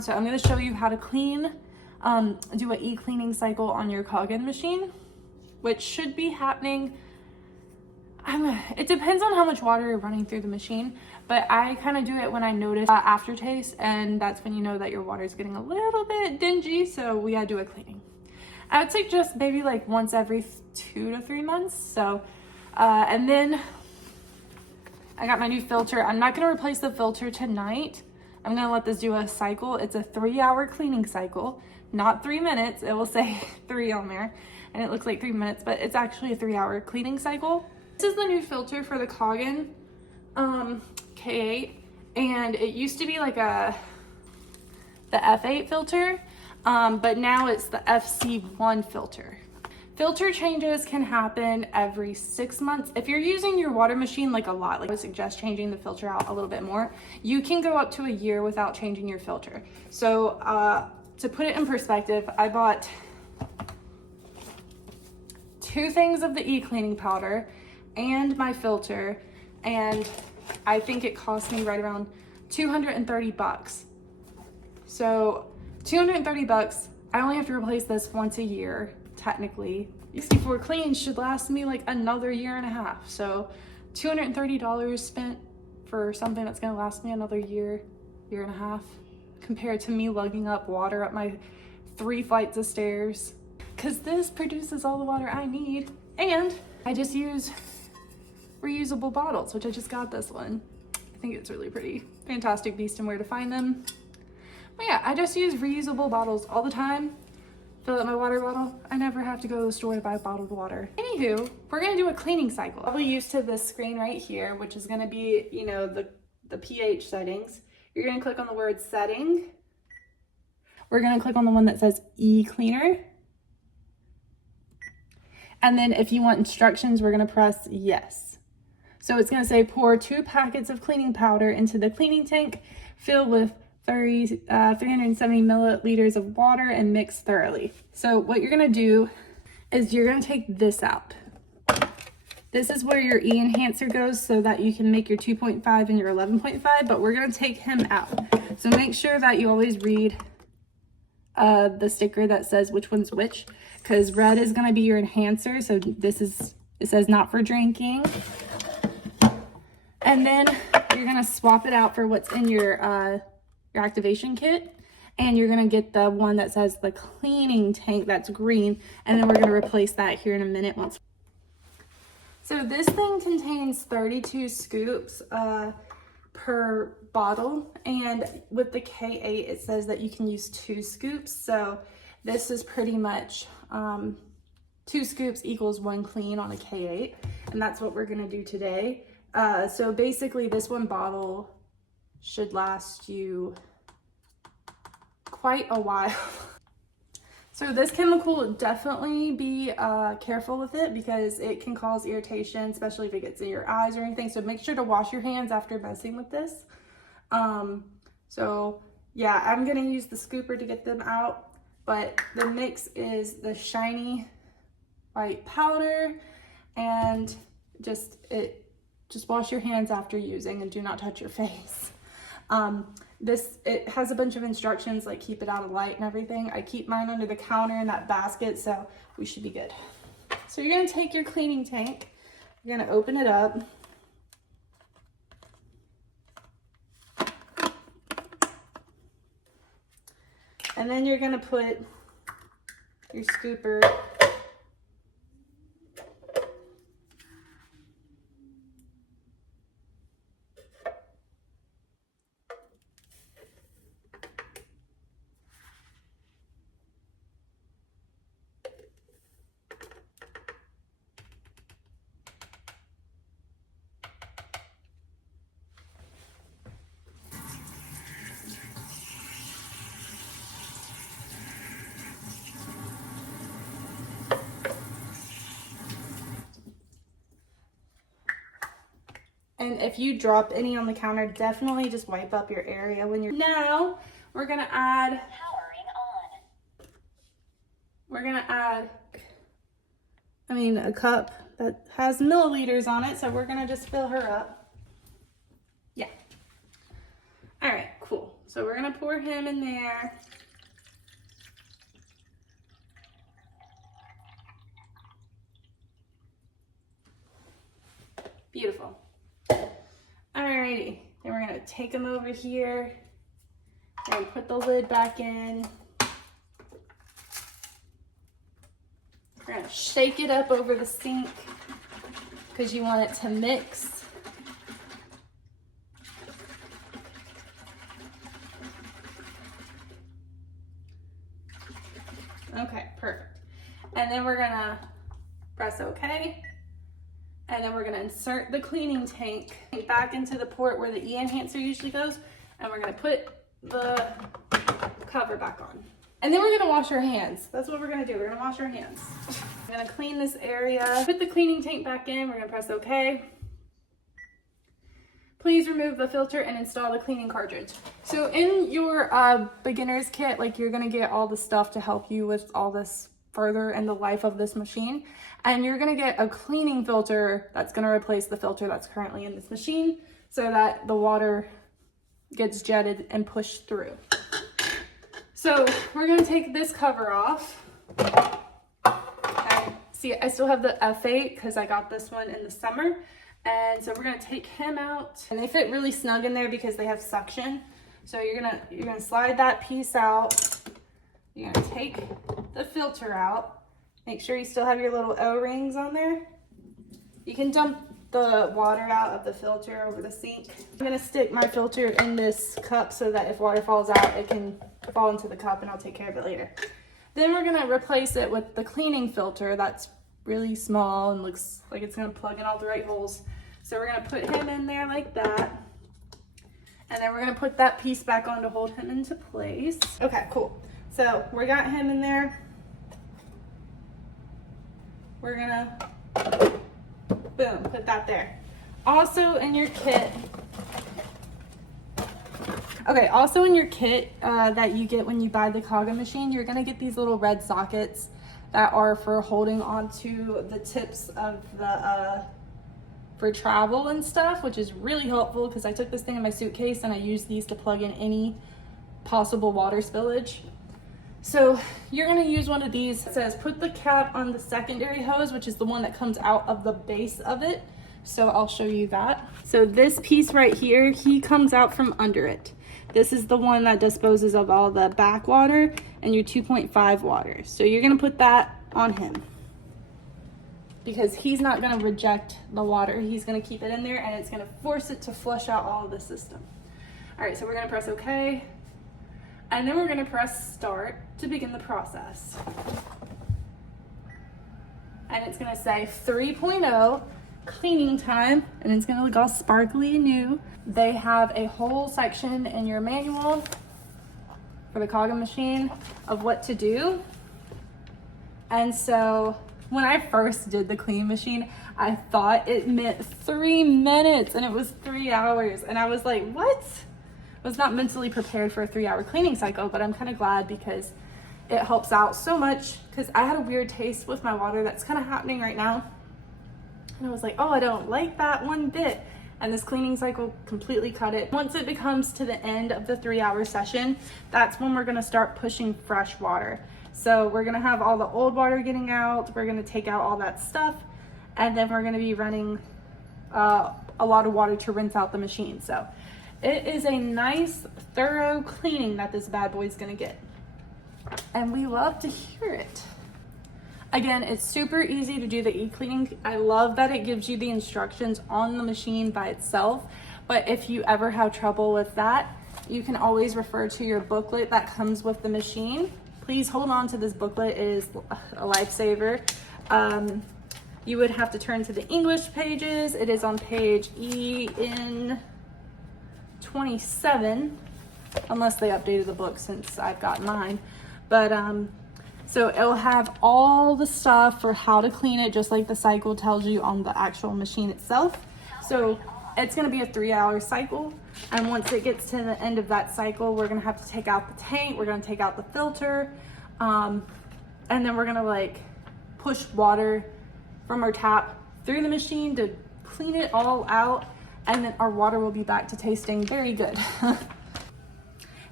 So I'm going to show you how to clean, do an e-cleaning cycle on your kangan machine, which should be happening. It depends on how much water you're running through the machine, but I kind of do it when I notice aftertaste, and that's when you know that your water is getting a little bit dingy, so we gotta do a cleaning. I would suggest maybe like once every 2 to 3 months. So, and then I got my new filter. I'm not gonna replace the filter tonight. I'm gonna let this do a cycle. It's a 3-hour cleaning cycle, not 3 minutes. It will say 3 on there, and it looks like 3 minutes, but it's actually a 3-hour cleaning cycle. This is the new filter for the kangan K8, and it used to be like the F8 filter, but now it's the FC1 filter. Filter changes can happen every 6 months. If you're using your water machine like a lot, like I would suggest changing the filter out a little bit more. You can go up to a year without changing your filter. So to put it in perspective, I bought 2 things of the e-cleaning powder and my filter, and I think it cost me right around 230 bucks. So 230 bucks, I only have to replace this once a year. Technically, 64 cleans should last me like another 1.5 years. So $230 spent for something that's gonna last me another 1.5 years, compared to me lugging up water up my 3 flights of stairs, because this produces all the water I need. And I just use reusable bottles, which I just got this one. I think it's really pretty. Fantastic beast and where to find them. But yeah, I just use reusable bottles all the time. Fill up my water bottle. I never have to go to the store to buy bottled water. Anywho, we're gonna do a cleaning cycle. Probably used to this screen right here, which is gonna be, you know, the pH settings. You're gonna click on the word setting. We're gonna click on the one that says e-cleaner. And then if you want instructions, we're gonna press yes. So it's gonna say pour 2 packets of cleaning powder into the cleaning tank, fill with 370 milliliters of water and mix thoroughly. So what you're gonna do is you're gonna take this out. This is where your E enhancer goes so that you can make your 2.5 and your 11.5, but we're gonna take him out. So make sure that you always read the sticker that says which one's which, because red is gonna be your enhancer. So it says not for drinking. And then you're gonna swap it out for what's in your activation kit, and you're gonna get the one that says the cleaning tank, that's green, and then we're gonna replace that here in a minute. So this thing contains 32 scoops per bottle, and with the K8 it says that you can use 2 scoops. So this is pretty much 2 scoops equals 1 clean on a K8, and that's what we're gonna do today. So basically this one bottle should last you quite a while. So this chemical, definitely be careful with it, because it can cause irritation, especially if it gets in your eyes or anything. So make sure to wash your hands after messing with this. So yeah, I'm gonna use the scooper to get them out, but the mix is the shiny white powder, and just wash your hands after using, and do not touch your face. It has a bunch of instructions, like keep it out of light and everything. I keep mine under the counter in that basket, so we should be good. So you're gonna take your cleaning tank, you're gonna open it up. And then you're gonna put your scooper And if you drop any on the counter, definitely just wipe up your area when you're... Now, we're gonna add... We're gonna add, a cup that has milliliters on it, so we're gonna just fill her up. Yeah. All right, cool. So we're gonna pour him in there. Beautiful. Alrighty, then we're gonna take him over here and put the lid back in. We're gonna shake it up over the sink because you want it to mix. Okay, perfect. And then we're gonna press OK. And then we're gonna insert the cleaning tank back into the port where the E-enhancer usually goes. And we're gonna put the cover back on. And then we're gonna wash our hands. That's what we're gonna do. We're gonna wash our hands. We're gonna clean this area. Put the cleaning tank back in. We're gonna press OK. Please remove the filter and install the cleaning cartridge. So in your beginner's kit, like you're gonna get all the stuff to help you with all this further in the life of this machine. And you're gonna get a cleaning filter that's gonna replace the filter that's currently in this machine so that the water gets jetted and pushed through. So we're gonna take this cover off. Okay. See, I still have the F8 because I got this one in the summer. And so we're gonna take him out, and they fit really snug in there because they have suction. So you're gonna slide that piece out. You're gonna take the filter out. Make sure you still have your little O-rings on there. You can dump the water out of the filter over the sink. I'm gonna stick my filter in this cup so that if water falls out, it can fall into the cup and I'll take care of it later. Then we're gonna replace it with the cleaning filter that's really small and looks like it's gonna plug in all the right holes. So we're gonna put him in there like that. And then we're gonna put that piece back on to hold him into place. Okay, cool. So we got him in there. We're gonna, boom, put that there. Also in your kit, that you get when you buy the kangan machine, you're gonna get these little red sockets that are for holding onto the tips of the, for travel and stuff, which is really helpful because I took this thing in my suitcase and I use these to plug in any possible water spillage. So you're gonna use one of these. It says put the cap on the secondary hose, which is the one that comes out of the base of it. So I'll show you that. So this piece right here, he comes out from under it. This is the one that disposes of all the backwater and your 2.5 water. So you're gonna put that on him because he's not gonna reject the water. He's gonna keep it in there and it's gonna force it to flush out all of the system. All right, so we're gonna press OK. And then we're gonna press start to begin the process. And it's gonna say 3.0 cleaning time, and it's gonna look all sparkly and new. They have a whole section in your manual for the kangan machine of what to do. And so when I first did the clean machine, I thought it meant 3 minutes and it was 3 hours. And I was like, what? I was not mentally prepared for a 3-hour cleaning cycle, but I'm kind of glad because it helps out so much because I had a weird taste with my water that's kind of happening right now. And I was like, oh, I don't like that one bit. And this cleaning cycle completely cut it. Once it becomes to the end of the 3-hour session, that's when we're gonna start pushing fresh water. So we're gonna have all the old water getting out. We're gonna take out all that stuff. And then we're gonna be running a lot of water to rinse out the machine. So it is a nice, thorough cleaning that this bad boy's gonna get. And we love to hear it. Again, it's super easy to do the e-cleaning. I love that it gives you the instructions on the machine by itself. But if you ever have trouble with that, you can always refer to your booklet that comes with the machine. Please hold on to this booklet. It is a lifesaver. You would have to turn to the English pages. It is on page EN27, unless they updated the book since I've got mine. But so it'll have all the stuff for how to clean it, just like the cycle tells you on the actual machine itself. So it's gonna be a 3-hour cycle. And once it gets to the end of that cycle, we're gonna have to take out the tank, we're gonna take out the filter, and then we're gonna like push water from our tap through the machine to clean it all out. And then our water will be back to tasting very good.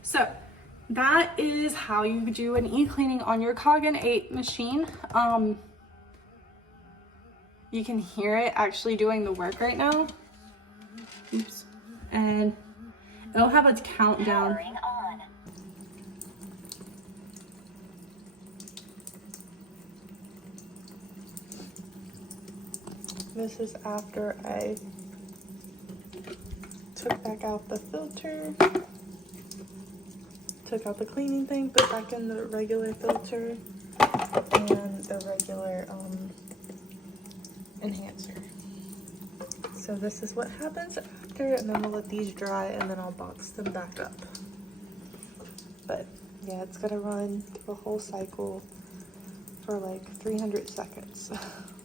So that is how you do an e-cleaning on your Kangan 8 machine. You can hear it actually doing the work right now. Oops. And it'll have a countdown. This is after I took back out the filter, took out the cleaning thing, put back in the regular filter and the regular enhancer. So this is what happens after, and then we'll let these dry and then I'll box them back up. But yeah, it's gonna run the whole cycle for like 300 seconds.